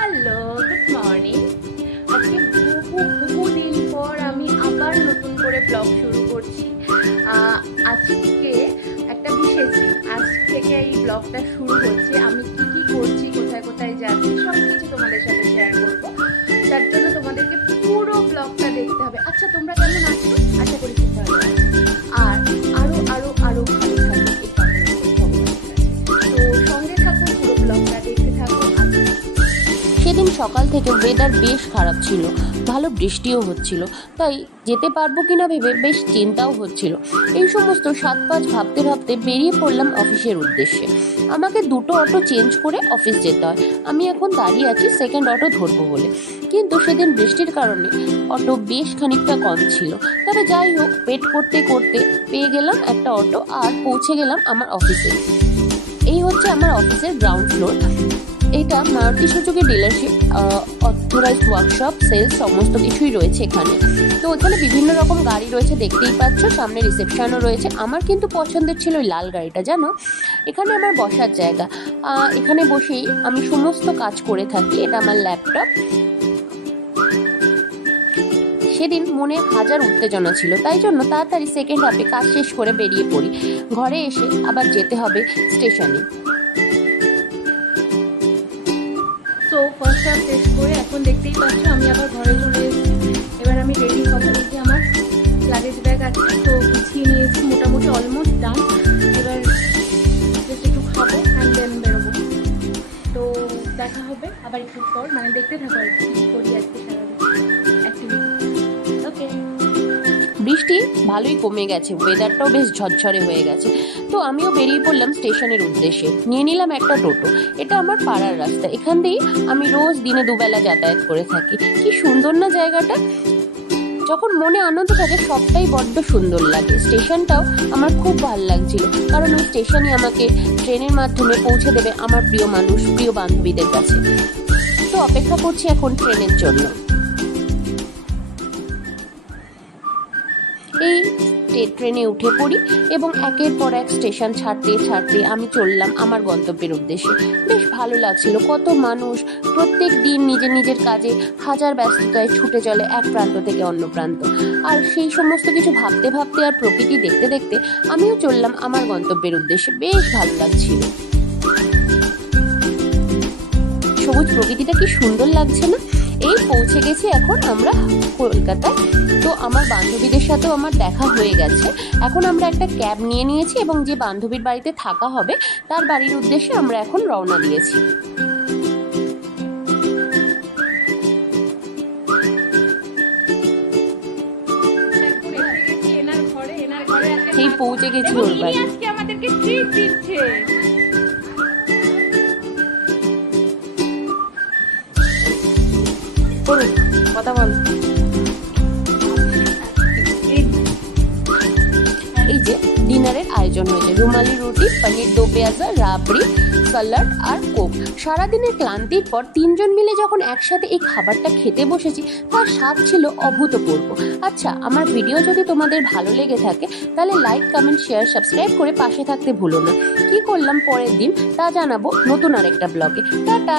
Hello, good morning. আজকে বহুদিন পর আমি আবার নতুন করে ব্লগ শুরু করছি। আজকে একটা বিশেষ দিন। আজ থেকে এই ব্লগটা শুরু হচ্ছে। আমি কি কি করছি, কোথায় কোথায় যাচ্ছি, সব কিছু তোমাদের সাথে শেয়ার করবো। তার জন্য তোমাদেরকে পুরো ব্লগটা দেখতে হবে। আচ্ছা, তোমরা কেমন আছো? আশা করি খুব ভালো আছো। আর আরো আরো আরো ভালো থাকো এই কামনা করি ভগবানের কাছে। তো সঙ্গে থাকো, পুরো ব্লগটা দেখতে থাকো। সেদিন সকাল থেকে ওয়েদার বেশ খারাপ ছিল, ভালো বৃষ্টিও হচ্ছিল, তাই যেতে পারবো কিনা ভেবে বেশ চিন্তাও হচ্ছিল। এই সমস্ত সাত পাঁচ ভাবতে ভাবতে বেরিয়ে পড়লাম অফিসের উদ্দেশ্যে। আমাকে দুটো অটো চেঞ্জ করে অফিস যেতে হয়। আমি এখন দাঁড়িয়ে আছি সেকেন্ড অটো ধরবো বলে, কিন্তু সেদিন বৃষ্টির কারণে অটো বেশ খানিকটা কম ছিল। তবে যাই হোক, ওয়েট করতে করতে পেয়ে গেলাম একটা অটো আর পৌঁছে গেলাম আমার অফিসে। এই হচ্ছে আমার অফিসের গ্রাউন্ড ফ্লোর। এটা Maruti Suzuki dealership, authorised workshop, sales সমস্ত কিছুই রয়েছে এখানে। তো এখানে বিভিন্ন রকম গাড়ি রয়েছে, দেখতেই পাচ্ছ। সামনে রিসেপশনও রয়েছে। আমার কিন্তু পছন্দের ছিল ওই লাল গাড়িটা, জানো। এখানে আমার বসার জায়গা। এখানে বসেই আমি সমস্ত কাজ করে থাকি। এটা আমার ল্যাপটপ। সেদিন মনে হাজার উত্তেজনা ছিল, তাই জন্য তাড়াতাড়ি সেকেন্ড হাফে কাজ শেষ করে বেরিয়ে পড়ি। ঘরে এসে আবার যেতে হবে স্টেশনে। সো ফার্স্ট হাফ শেষ করে এখন দেখতেই পাচ্ছ আমি আবার ঘরে চলে এসেছি। এবার আমি রেডি হবো। এই যে আমার লাগেজ ব্যাগ আছে, তো গুছিয়ে নিয়েছি, মোটামুটি অলমোস্ট ডান। এবার জাস্ট একটু খাবো অ্যান্ড দেন বেরোবো। তো দেখা হবে আবার একটু পর, মানে দেখতে থাকো আর কি করি আজকে সারাদিন অ্যাক্টিভিটি। ওকে। বৃষ্টি ভালোই কমে গেছে, ওয়েদারটাও বেশ ঝরঝরে হয়ে গেছে। তো আমিও বেরিয়ে পড়লাম স্টেশনের উদ্দেশ্যে। নিয়ে নিলাম একটা টোটো। এটা আমার পাড়ার রাস্তা, এখান দিয়েই আমি রোজ দিনে দুবেলা যাতায়াত করে থাকি। কি সুন্দর না জায়গাটা! যখন মনে আনন্দ থাকে সবটাই বড্ড সুন্দর লাগে। স্টেশনটাও আমার খুব ভালো লাগছিল, কারণ ওই স্টেশনই আমাকে ট্রেনের মাধ্যমে পৌঁছে দেবে আমার প্রিয় মানুষ, প্রিয় বান্ধবীদের কাছে। তো অপেক্ষা করছি এখন ট্রেনের জন্য। এই ট্রেনে উঠে পড়ি এবং একের পর এক স্টেশন ছাড়তে ছাড়তে আমি চললাম আমার গন্তব্যের উদ্দেশ্যে। বেশ ভালো লাগছিল। কত মানুষ প্রত্যেক দিন নিজের নিজের কাজে হাজার ব্যস্ততায় ছুটে চলে এক প্রান্ত থেকে অন্য প্রান্ত। আর সেই সমস্ত কিছু ভাবতে ভাবতে আর প্রকৃতি দেখতে দেখতে আমিও চললাম আমার গন্তব্যের উদ্দেশ্যে। বেশ ভালো লাগছিল। সবুজ প্রকৃতিটা কি সুন্দর লাগছে না? এই পৌঁছে গেছি এখন আমরা কলকাতায়। তো আমার বান্ধবীদের সাথেও আমার দেখা হয়ে গেছে। এখন আমরা একটা ক্যাব নিয়ে নিয়েছি এবং যে বান্ধবীর বাড়িতে থাকা হবে তার বাড়ির উদ্দেশ্যে আমরা এখন রওনা দিয়েছি। সেই পৌঁছে গেছি ওর বাড়ি। আজকে আমাদেরকে ট্রিট দিচ্ছে। করুন, কথা বল। এই যে ডিনারের আয়োজন হয়েছে, রুমালি রুটি, পনির দো পেঁয়াজা, রাবড়ি, স্যালাড আর কোক। সারাদিনের ক্লান্তির পর তিনজন মিলে যখন একসাথে এই খাবারটা খেতে বসেছি, তার স্বাদ ছিল অভূতপূর্ব। আচ্ছা, আমার ভিডিও যদি তোমাদের ভালো লেগে থাকে তাহলে লাইক, কমেন্ট, শেয়ার, সাবস্ক্রাইব করে পাশে থাকতে ভুলো না। কি করলাম পরের দিন তা জানাবো নতুন আরেকটা ব্লগে। টাটা।